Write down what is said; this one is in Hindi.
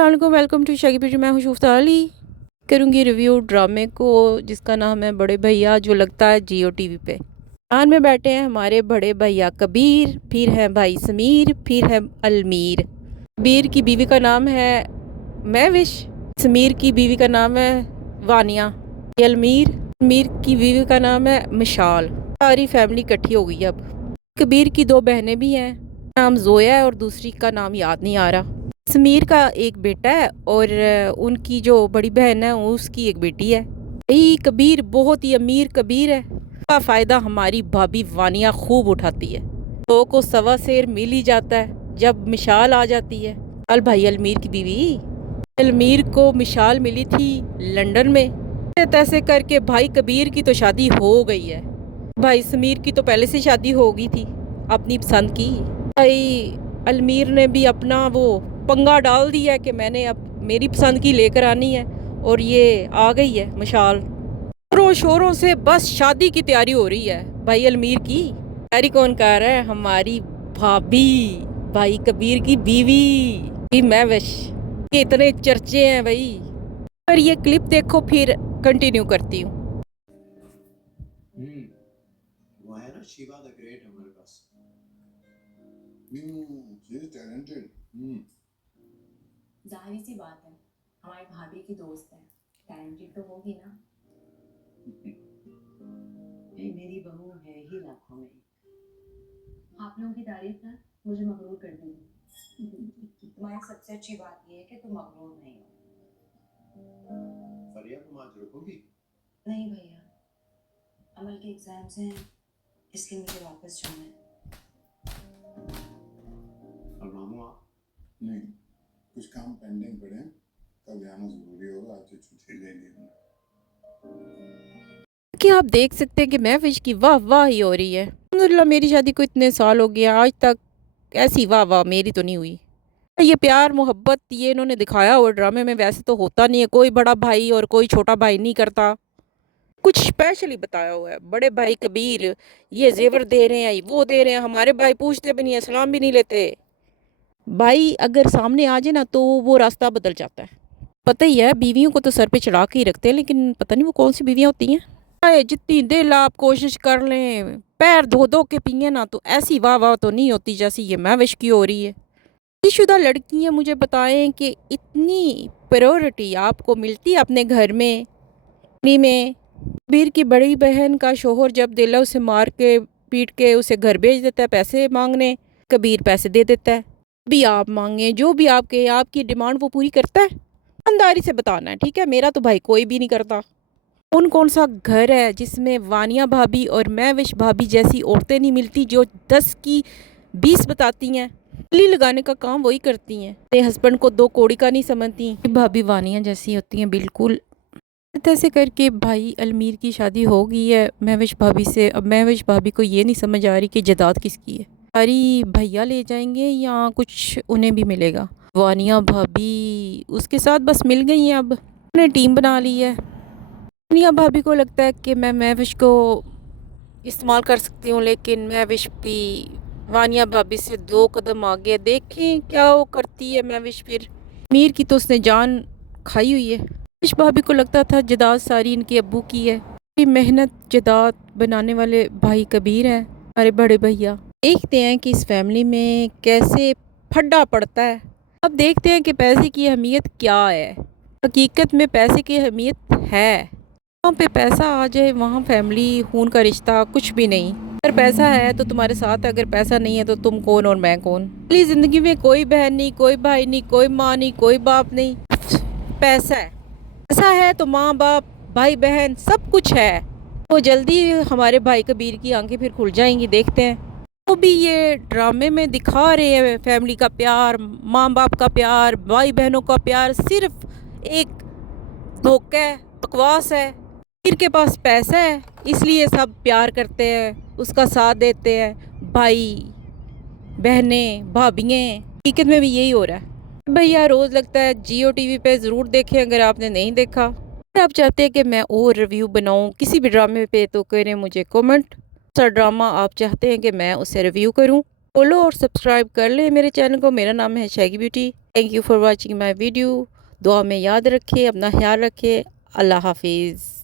अस्सलामुअलैकुम, वेलकम टू शागिब। मैं हूँ शुफ्ता अली। करूँगी रिव्यू ड्रामे को जिसका नाम है बड़े भैया, जो लगता है जियो टीवी पे। कान में बैठे हैं हमारे बड़े भैया कबीर, फिर है भाई समीर, फिर है अलमीर। कबीर की बीवी का नाम है महविश, समीर की बीवी का नाम है वानिया, अलमीर अलमीर की बीवी का नाम है मिशाल। सारी फैमिली इकट्ठी हो गई। अब कबीर की दो बहनें भी हैं, नाम जोया है और दूसरी का नाम याद नहीं आ रहा। समीर का एक बेटा है और उनकी जो बड़ी बहन है उसकी एक बेटी है। यही कबीर बहुत ही अमीर कबीर है। का फ़ायदा हमारी भाभी वानिया खूब उठाती है। तो को सवा शेर मिल ही जाता है जब मिशाल आ जाती है। अल भाई अलमीर की बीवी अलमीर को मिशाल मिली थी लंदन में। तैसे करके भाई कबीर की तो शादी हो गई है। भाई समीर की तो पहले से शादी हो गई थी अपनी पसंद की। भाई अलमीर ने भी अपना वो पंगा डाल दिया है कि मैंने अब मेरी पसंद की लेकर आनी है, और ये आ गई है मिशाल। जोरों शोरों से बस शादी की तैयारी हो रही है भाई अलमीर की। तैयारी कौन कर रहा है? हमारी भाभी, भाई कबीर की बीवी मैं वश। ये इतने चर्चे हैं भाई। पर ये क्लिप देखो फिर कंटिन्यू करती हूँ। वो है ना शिवा द ग्रेट हमारे पास। She is talented. जाहिर सी बात है, हमारी भाभी की दोस्त है, टैलेंटेड तो होगी ना। ये मेरी बहू है ही लाखों में। आप लोगों की तारीफ ना मुझे मगरूर कर देगी। तुम्हारी सबसे अच्छी बात ये है कि तुम मगरूर नहीं हो। फरिया तुम आज रुकोगी? नहीं भैया, अमल के एग्जाम्स हैं, इसलिए मुझे वापस जाना है। और मामू आप? नहीं, कुछ काम पेंडिंग पड़े हैं, कल जाना जरूरी होगा, आज तो छुट्टी ले ली मैंने। कि आप देख सकते हैं कि महफिश की वाह वाह ही हो रही है। अल्हम्दुलिल्लाह मेरी शादी को इतने साल हो गया, आज तक ऐसी वाह वाह मेरी तो नहीं हुई। ये प्यार मोहब्बत ये इन्होंने दिखाया हुआ ड्रामे में वैसे तो होता नहीं है। कोई बड़ा भाई और कोई छोटा भाई नहीं करता। कुछ स्पेशली बताया हुआ है। बड़े भाई कबीर ये जेवर दे रहे हैं, वो दे रहे हैं। हमारे भाई पूछते भी नहीं है, सलाम भी नहीं लेते। भाई अगर सामने आ जाए ना तो वो रास्ता बदल जाता है। पता ही है, बीवियों को तो सर पे चढ़ा के ही रखते हैं, लेकिन पता नहीं वो कौन सी बीवियाँ होती हैं। जितनी दिल आप कोशिश कर लें, पैर धो धो के पिए ना, तो ऐसी वाह वाह तो नहीं होती जैसी ये महविश की हो रही है। शादीशुदा लड़कियां मुझे बताएं कि इतनी प्रायोरिटी आपको मिलती है अपने घर में में। कबीर की बड़ी बहन का शोहर जब दिल है उसे मार के पीट के उसे घर भेज देता है पैसे मांगने। कबीर पैसे दे देता है। भी आप मांगे जो भी आपकी डिमांड वो पूरी करता है। ईमानदारी से बताना है, ठीक है? मेरा तो भाई कोई भी नहीं करता। कौन सा घर है जिसमें वानिया भाभी और महविश भाभी जैसी औरतें नहीं मिलती, जो 10 की 20 बताती हैं। तिल्ली लगाने का काम वही करती हैं। अपने हस्बैंड को दो कौड़ी का नहीं समझती। भाभी वानिया जैसी होती हैं बिल्कुल। ऐसे करके भाई अलमीर की शादी हो गई है महविश भाभी से। अब महविश भाभी को ये नहीं समझ आ रही कि जायदाद किसकी है। सारी भैया ले जाएंगे या कुछ उन्हें भी मिलेगा। वानिया भाभी उसके साथ बस मिल गई हैं। अब उन्होंने टीम बना ली है। वानिया भाभी को लगता है कि मैं महविश को इस्तेमाल कर सकती हूँ, लेकिन महविश भी वानिया भाभी से 2 कदम आगे। देखें क्या वो करती है महविश। फिर मीर की तो उसने जान खाई हुई है। महविश भाभी को लगता था जायदाद सारी इनके अब्बू की है। मेहनत जायदाद बनाने वाले भाई कबीर हैं, हमारे बड़े भैया। देखते हैं कि इस फैमिली में कैसे फड्डा पड़ता है। अब देखते हैं कि पैसे की अहमियत क्या है। हकीकत में पैसे की अहमियत है। वहाँ पे पैसा आ जाए वहाँ फैमिली खून का रिश्ता कुछ भी नहीं। अगर पैसा है तो तुम्हारे साथ, अगर पैसा नहीं है तो तुम कौन और मैं कौन। अगली ज़िंदगी में कोई बहन नहीं, कोई भाई नहीं, कोई माँ नहीं, कोई बाप नहीं। पैसा है, पैसा है तो माँ बाप भाई बहन सब कुछ है। तो जल्दी हमारे भाई कबीर की आंखें फिर खुल जाएंगी। देखते हैं वो भी ये ड्रामे में दिखा रहे हैं फैमिली का प्यार, माँ बाप का प्यार, भाई बहनों का प्यार सिर्फ एक धोखा है, बकवास है। कबीर के पास पैसा है इसलिए सब प्यार करते हैं, उसका साथ देते हैं। भाई बहनें भाभियाँ, हकीकत में भी यही हो रहा है। भैया रोज़ लगता है जियो टीवी पे ज़रूर देखें अगर आपने नहीं देखा। अगर आप चाहते हैं कि मैं और रिव्यू बनाऊं किसी भी ड्रामे पे तो करें मुझे कमेंट। सा ड्रामा आप चाहते हैं कि मैं उसे रिव्यू करूं। फॉलो और सब्सक्राइब कर लें मेरे चैनल को। मेरा नाम है Shaggy beauty. Thank you for watching my video. दुआ में याद रखें, अपना ख्याल रखें। अल्लाह हाफिज़।